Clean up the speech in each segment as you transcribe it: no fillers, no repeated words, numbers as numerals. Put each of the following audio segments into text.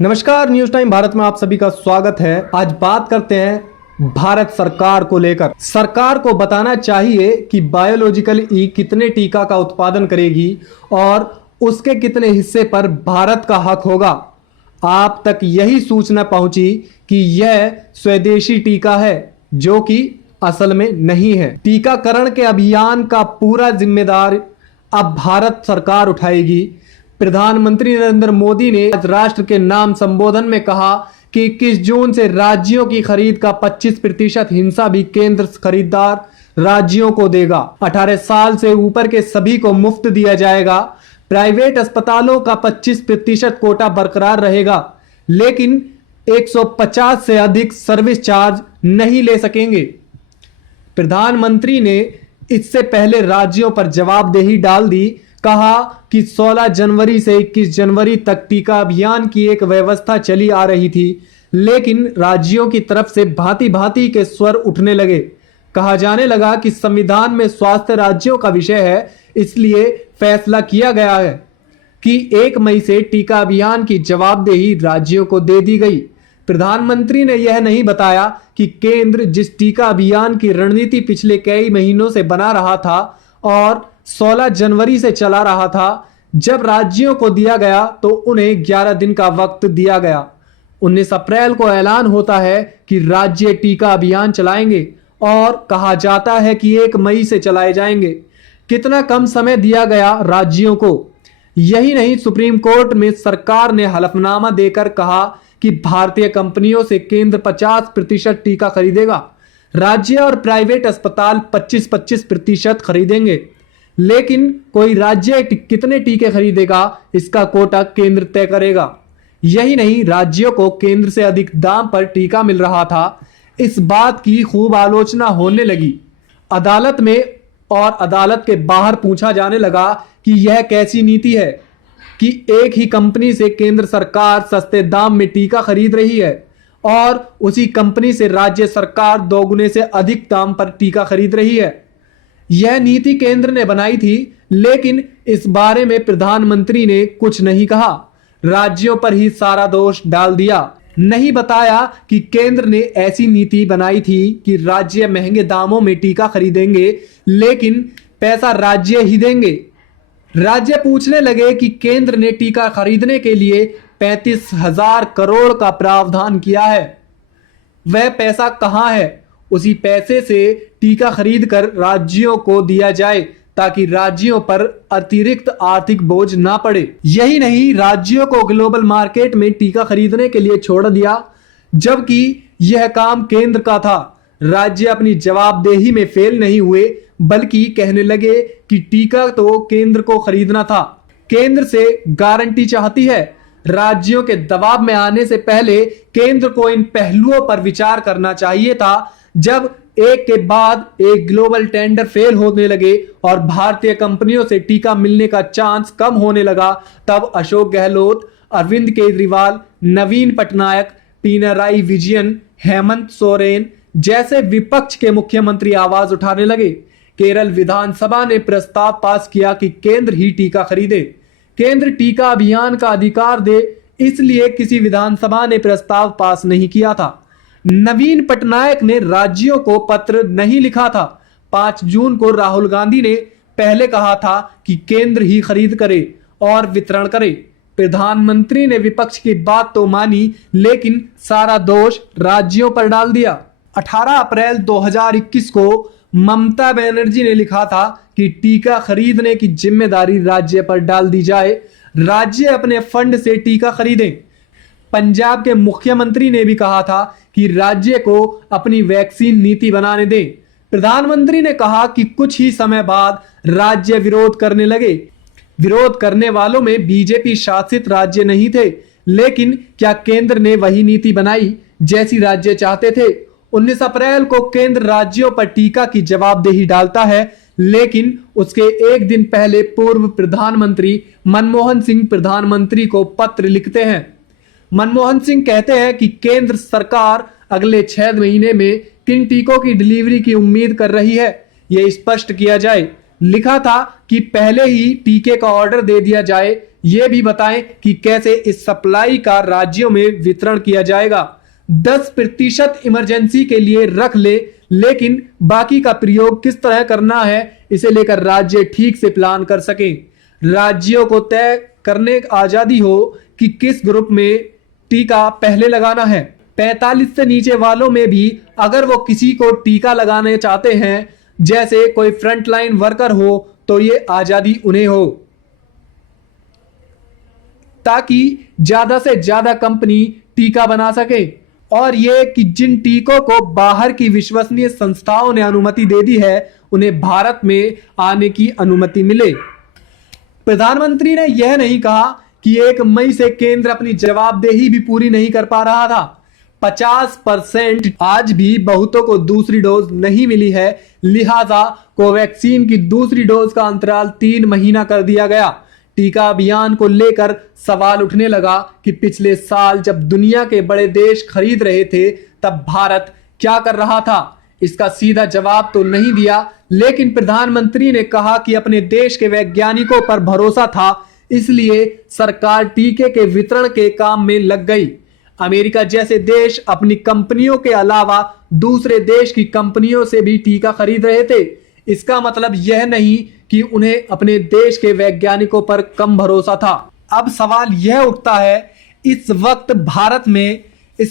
नमस्कार, news time Bharat में आप सभी का स्वागत है। आज बात करते हैं भारत सरकार को लेकर। सरकार को बताना चाहिए कि बायोलॉजिकल ई कितने टीका का उत्पादन करेगी और उसके कितने हिस्से पर भारत का हक होगा। आप तक यही सूचना पहुंची कि यह स्वदेशी टीका है, जो कि असल में नहीं है। टीकाकरण के अभियान का पूरा जिम्मेदार अब भारत सरकार उठाएगी। प्रधानमंत्री नरेंद्र मोदी ने आज राष्ट्र के नाम संबोधन में कहा कि 21 जून से राज्यों की खरीद का 25% हिस्सा भी केंद्र खरीदार राज्यों को देगा। 18 साल से ऊपर के सभी को मुफ्त दिया जाएगा। प्राइवेट अस्पतालों का 25% कोटा बरकरार रहेगा, लेकिन 150 से अधिक सर्विस चार्ज नहीं ले सकेंगे। प्रधानमंत्री ने इससे पहले राज्यों पर जवाबदेही डाल दी। कहा कि 16 जनवरी से 21 जनवरी तक टीका अभियान की एक व्यवस्था चली आ रही थी, लेकिन राज्यों की तरफ से भांति भांति के स्वर उठने लगे। कहा जाने लगा कि संविधान में स्वास्थ्य राज्यों का विषय है, इसलिए फैसला किया गया है कि 1 मई से टीका अभियान की जवाबदेही राज्यों को दे दी गई। प्रधानमंत्री ने यह नहीं बताया कि केंद्र जिस टीका अभियान की रणनीति पिछले कई महीनों से बना रहा था और 16 जनवरी से चला रहा था, जब राज्यों को दिया गया तो उन्हें 11 दिन का वक्त दिया गया। 19 अप्रैल को ऐलान होता है कि राज्य टीका अभियान चलाएंगे और कहा जाता है कि 1 मई से चलाए जाएंगे। कितना कम समय दिया गया राज्यों को। यही नहीं, सुप्रीम कोर्ट में सरकार ने हलफनामा देकर कहा कि भारतीय कंपनियों से केंद्र 50% टीका खरीदेगा, राज्य और प्राइवेट अस्पताल 25% खरीदेंगे, लेकिन कोई राज्य कितने टीके खरीदेगा इसका कोटा केंद्र तय करेगा। यही नहीं, राज्यों को केंद्र से अधिक दाम पर टीका मिल रहा था। इस बात की खूब आलोचना होने लगी। अदालत में और अदालत के बाहर पूछा जाने लगा कि यह कैसी नीति है कि एक ही कंपनी से केंद्र सरकार सस्ते दाम में टीका खरीद रही है और उसी कंपनी से राज्य सरकार 2 गुने से अधिक दाम पर टीका खरीद रही है। यह नीति केंद्र ने बनाई थी, लेकिन इस बारे में प्रधानमंत्री ने कुछ नहीं कहा। राज्यों पर ही सारा दोष डाल दिया। नहीं बताया कि केंद्र ने ऐसी नीति बनाई थी कि राज्य महंगे दामों में टीका खरीदेंगे, लेकिन पैसा राज्य ही देंगे। राज्य पूछने लगे कि केंद्र ने टीका खरीदने के लिए 35,000 करोड़ का प्रावधान किया है, वह पैसा कहां है? उसी पैसे से टीका खरीदकर राज्यों को दिया जाए ताकि राज्यों पर अतिरिक्त आर्थिक बोझ ना पड़े। यही नहीं, राज्यों को ग्लोबल मार्केट में टीका खरीदने के लिए छोड़ दिया, जबकि यह काम केंद्र का था। राज्य अपनी जवाबदेही में फेल नहीं हुए, बल्कि कहने लगे कि टीका तो केंद्र को खरीदना था। केंद्र से गारंटी चाहती है। राज्यों के दबाव में आने से पहले केंद्र को इन पहलुओं पर विचार करना चाहिए था। जब एक के बाद एक ग्लोबल टेंडर फेल होने लगे और भारतीय कंपनियों से टीका मिलने का चांस कम होने लगा, तब अशोक गहलोत, अरविंद केजरीवाल, नवीन पटनायक, पिनराई विजयन, हेमंत सोरेन जैसे विपक्ष के मुख्यमंत्री आवाज उठाने लगे। केरल विधानसभा ने प्रस्ताव पास किया कि केंद्र ही टीका खरीदे। केंद्र टीका अभियान का अधिकार दे, इसलिए किसी विधानसभा ने प्रस्ताव पास नहीं किया था। नवीन पटनायक ने राज्यों को पत्र नहीं लिखा था। 5 जून को राहुल गांधी ने पहले कहा था कि केंद्र ही खरीद करे और वितरण करे। प्रधानमंत्री ने विपक्ष की बात तो मानी, लेकिन सारा दोष राज्यों पर डाल दिया। 18 अप्रैल 2021 को ममता बनर्जी ने लिखा था कि टीका खरीदने की जिम्मेदारी राज्य पर डाल दी जाए, राज्य अपने फंड से टीका खरीदें। पंजाब के मुख्यमंत्री ने भी कहा था कि राज्य को अपनी वैक्सीन नीति बनाने दें। प्रधानमंत्री ने कहा कि कुछ ही समय बाद राज्य विरोध करने लगे। विरोध करने वालों में बीजेपी शासित राज्य नहीं थे, लेकिन क्या केंद्र ने वही नीति बनाई जैसी राज्य चाहते थे? 19 अप्रैल को केंद्र राज्यों पर टीका की जवाबदेही डालता है, लेकिन उसके एक दिन पहले पूर्व प्रधानमंत्री मनमोहन सिंह प्रधानमंत्री को पत्र लिखते हैं। मनमोहन सिंह कहते हैं कि केंद्र सरकार अगले 6 महीने में किन टीकों की डिलीवरी की उम्मीद कर रही है, यह स्पष्ट किया जाए। लिखा था कि पहले ही टीके का ऑर्डर दे दिया जाए। ये भी बताएं कि कैसे इस सप्लाई का राज्यों में वितरण किया जाएगा। 10% इमरजेंसी के लिए रख ले, लेकिन बाकी का प्रयोग किस तरह करना है इसे लेकर राज्य ठीक से प्लान कर सकें। राज्यों को तय करने की आजादी हो कि किस ग्रुप में टीका पहले लगाना है। 45 से नीचे वालों में भी अगर वो किसी को टीका लगाने चाहते हैं, जैसे कोई फ्रंटलाइन वर्कर हो, तो ये आजादी उन्हें हो, ताकि ज्यादा से ज्यादा कंपनी टीका बना सके। और ये कि जिन टीकों को बाहर की विश्वसनीय संस्थाओं ने अनुमति दे दी है, उन्हें भारत में आने की अनुमति मिले। प्रधानमंत्री ने यह नहीं कहा कि 1 मई से केंद्र अपनी जवाबदेही भी पूरी नहीं कर पा रहा था। 50% आज भी बहुतों को दूसरी डोज नहीं मिली है, लिहाजा कोवैक्सीन की दूसरी डोज का अंतराल 3 महीना कर दिया गया। टीका अभियान को लेकर सवाल उठने लगा कि पिछले साल जब दुनिया के बड़े देश खरीद रहे थे, तब भारत क्या कर रहा था। इसका सीधा जवाब तो नहीं दिया, लेकिन प्रधानमंत्री ने कहा कि अपने देश के वैज्ञानिकों पर भरोसा था, इसलिए सरकार टीके के वितरण के काम में लग गई। अमेरिका जैसे देश अपनी कंपनियों के अलावा दूसरे देश की कंपनियों से भी टीका खरीद रहे थे। इसका मतलब यह नहीं कि उन्हें अपने देश के वैज्ञानिकों पर कम भरोसा था। अब सवाल यह उठता है, इस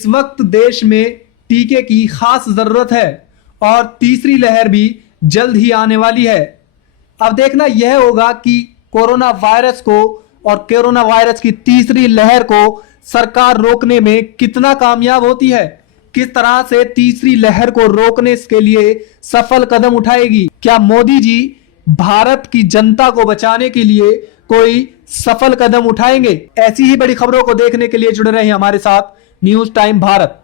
वक्त देश में टीके की खास जरूरत है और तीसरी लहर भी जल्द ही आने वाली है। अब देखना यह होगा कि कोरोना वायरस की तीसरी लहर को सरकार रोकने में कितना कामयाब होती है। किस तरह से तीसरी लहर को रोकने के लिए सफल कदम उठाएगी। क्या मोदी जी भारत की जनता को बचाने के लिए कोई सफल कदम उठाएंगे? ऐसी ही बड़ी खबरों को देखने के लिए जुड़े रहें हमारे साथ न्यूज़ टाइम भारत।